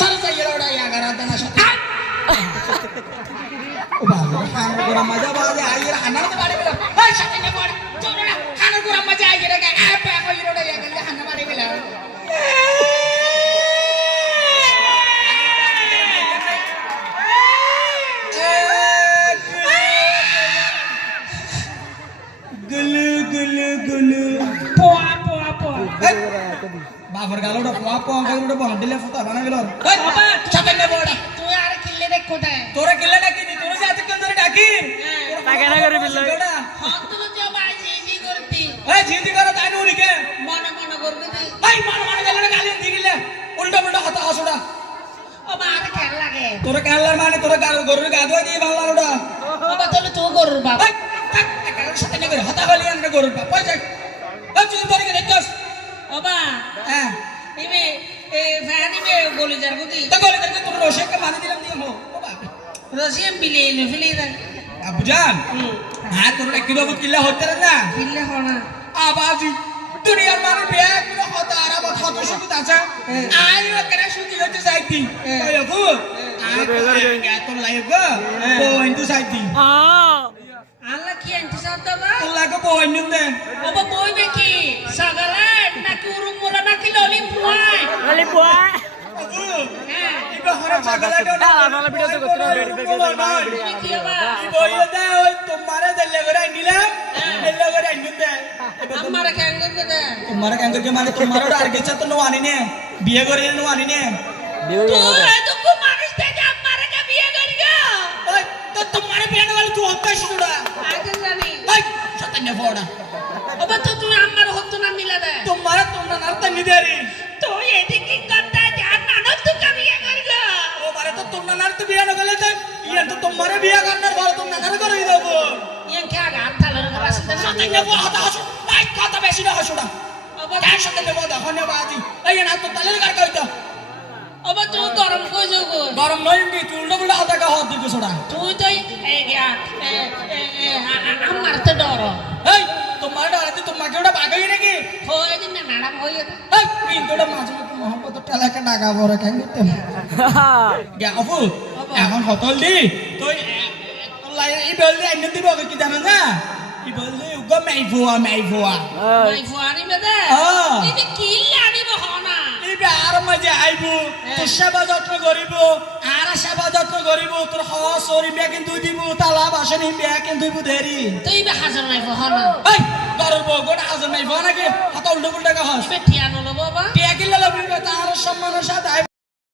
সারা যাইয়ে ওটা এগারো দানা সাথে ও বাবা খানার গোড়া মজা বাজে আইয়ের হানার তো বাড়ি গেল এই সাথে নে পড় চলো না খানার গোড়া মজা আইয়ের কে আপে কই ওটা এগারো হানা বাড়ি গেল গুলু গুলু গুলু পোয়া পোয়া পোয়া বাবার গালোটা পোয়া পোয়া গালোটা বন্ডিলে ফটা বানা গেল এই বাবা সাথে নে পড় তুই আর কিল্লে দেখ কোথায় তোরে কিল্লে ডাকি নি তোরে যাতে কোন ধরে ডাকি টাকা না করে বিল্লা হাত তো যে বাজি জি করতি এই জিদি করে তাই নুরি কে মনে মনে করবি তুই এই মনে মনে গেলে গালি দিগিলে উল্টা উল্টা কথা হাসুডা ও মার কেন লাগে তোরে কেলার মানে তোরে গরুর গাদুয়া দিয়ে বাংলা ওটা বাবা তাহলে তুই গরুর বাবা কারোর সাথে না করে হতা গলি আমরা গরুর বাবা পয়সা এই তুই ধরে দেখছস বাবা হ্যাঁ ইবে এ ফ্যান ইবে বলে যার গতি তা বলে যার তোর রশিকে মারি দিলাম দিয়ে হো বাবা রশিম বিলে ফিলে দা আবুজান হ্যাঁ তোর এক কিলো কিল্লা হতে না কিল্লা হনা আবাজি দুনিয়ার মানে ব্যাগ গুলো হতা আর আবার হত সুবিধা আছে আইও কেন সুতি হতে যাইতি ওই আপু আই তোর লাইভ গো পয়েন্ট তো যাইতি আল্লাহ কি আনতে সাদা বা আল্লাহ কো পয়েন্ট দে বাবা বই বেকি সাগালা নাকি উরুম মোলা নাকি ললি পুয়াই আপু হ্যাঁ ইবা হরে সাগালা ডোনা আলা ভিডিও তো করতে বেডি কি বাবা বই দে ওই তোমারে দেলে করে নিলাম দেলে করে আইন দে আমারে ক্যাঙ্গর দে তোমারে ক্যাঙ্গর के माने तुम्हारा टारगेट तो नो आनी ने বিয়ে করে নো আনি নে তুই তো কো মানুষ তে আমারে কে বিয়ে করিগা ওই তো তোমারে বিয়ে না वाली तू होता छुड़ा आगे जानी ओए सतन्य फोड़ा अब तो तू আমার হতো না মিলা দে তোমারে তোমরা নারতা নি দে রে তো এদি কি করতা জান না তু কে বিয়ে করিগা ও বারে তো তোমরা নারতে বিয়ে না গলে তো ইয়া তো তোমারে বিয়ে করনার বড় তোমরা নার করই দেব ইয়া কে গান থালার রাস্তা সতন্য फोड़ा হতা হাসু ভাই কথা বেশি না হাসুড়া अब क्या सतन्य फोड़ा धन्यवाद এই না তো তালে কার কইতো अब तू गरम কই যাবো গরম নই কি তুই উল্টো উল্টো হতা কা হত দিকে ছড়া তুই তো এই গিয়া আমার তো ডর এই তোমার ডরতে তোমাকে ওটা বাগাই নাকি হই দিন না ম্যাডাম হই এই পিনটোটা মাঝে মধ্যে মোহাম্মদ টালাকে ডাগা বড় কেন করতে গিয়া আপু এখন হতল দি তুই লাই এই বললি আইন দিব কি জানা না ই বললি উগো মাইফুয়া মাইফুয়া মাইফুয়া নি বেদা ইবি কি লানি বহনা ইবি আর মজা আইবো তো সেবা যত্ন করিব আর সেবা যত্ন করিব তোর হসরি বে কিন্তু দিব তালা বাসনি বে কিন্তু দিব দেরি তুই বে হাজার নাই বহনা এই করব গোটা হাজার নাই বহনা কি হাত উল্টো উল্টো কা হস বে টিয়া নলো বাবা টিয়া কি ললো তার সম্মানের সাথে